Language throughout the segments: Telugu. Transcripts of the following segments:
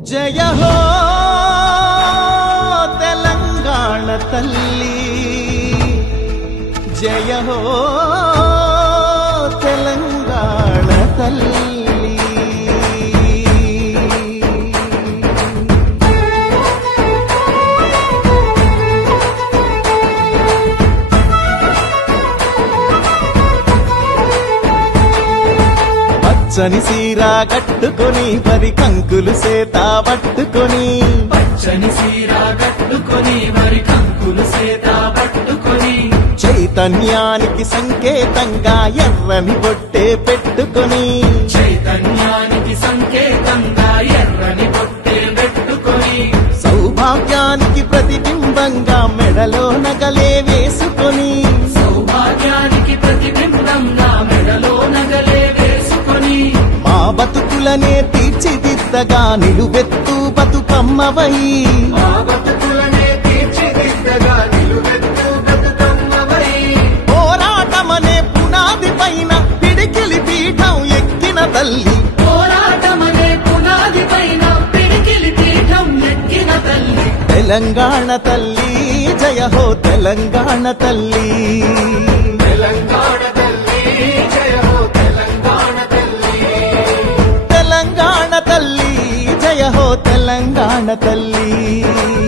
జయ హో తెలంగాణ తల్లి. జయ హో పచ్చని సీర కట్టుకొని పరి కంకులు సేత పట్టుకొని. పచ్చని సీర కట్టుకొని మరి కంకులు సేత పట్టుకొని. చైతన్యానికి సంకేతంగా ఎర్రని బొట్టే పెట్టుకొని. చైతన్యానికి సంకేతంగా ఎర్రని పొట్టే పెట్టుకొని. సౌభాగ్యానికి ప్రతిబింబంగా మెడలో నగలే బతుకులనే తీర్చిదిద్దగా నిలువెత్తు బతుకమ్మవై. పోరాటమనే పునాది పైన పిడికిలి పీఠం ఎక్కిన తల్లి. తెలంగాణ తల్లి జయ హో తెలంగాణ తల్లి. తెలంగాణ తల్లి జయ తెలంగాణ తల్లి. తల్లి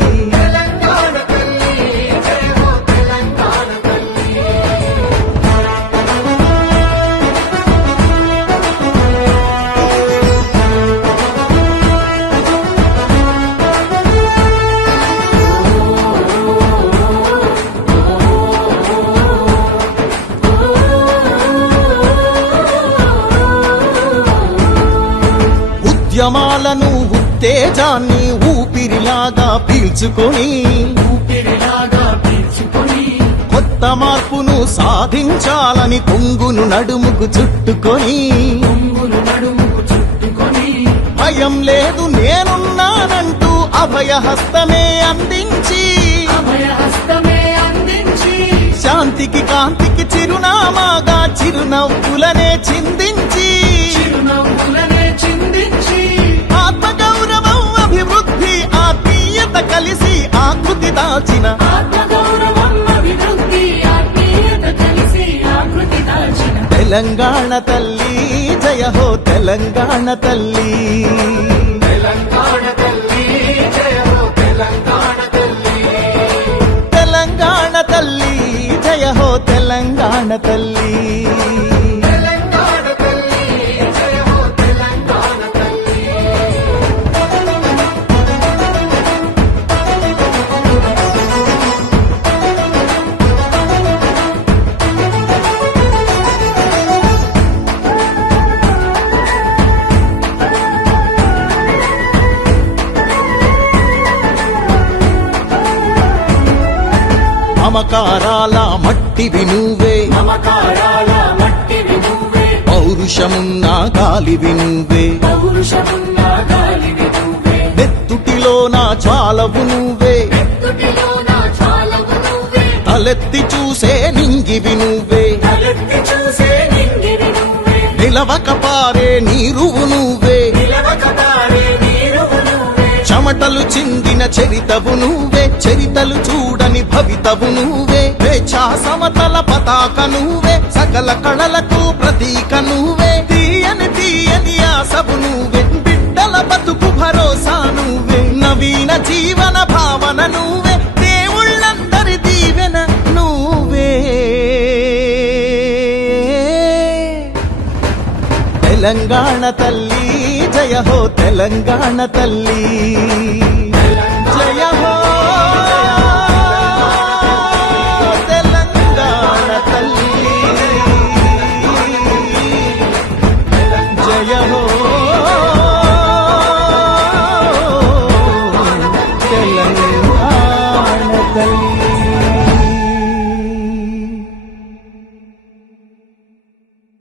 ఉద్యమాలను ఉత్తేజాన్ని ఊపిరిలాగా పీల్చుకొని కొత్త మార్పును సాధించాలని కొంగును నడుముకు చుట్టుకొని భయం లేదు నేనున్నానంటూ అభయహస్తమే అందించి అభయ హస్తమే అందించి శాంతికి కాంతికి చిరునామాగా చిరునవ్వులనే చిందించి తెలంగాణ తల్లి జయ హో తెలంగాణ తల్లి. తెలంగాణ తల్లి జయ హో తెలంగాణ తల్లి. తెలంగాణ తల్లి జయ హో తెలంగాణ తల్లి మమకారాల మట్టివి నువ్వే మమకారాల మట్టివి నువ్వే పౌరుషమున్న గాలివి నువ్వే పౌరుషమున్న గాలివి నువ్వే నెత్తుటిలో నా చాలవు నువ్వే. తుటిలో నా చాలవు నువ్వే. తలెత్తి చూసే నింగివి నువ్వే తలెత్తి చూసే నింగివి నువ్వే నిలవక పారే నీరువు నువ్వే. నిలవక పారే నీరువు నువ్వే. చెమటలు చిందిన చరితవు నువ్వే. చరితలు చూడని భవితవు నువ్వే స్వేచ్ఛా సమతల పతాక నువ్వే సకల కళలకు ప్రతీక నువ్వే. తీయని తీయని ఆసవు నువ్వే బిడ్డల బతుకు భరోసా నువ్వే. నవీన జీవన భావన నువ్వే దేవుళ్ళందరి దీవెన నువ్వే. తెలంగాణ తల్లి జయ హో తెలంగాణ తల్లి. Thank you.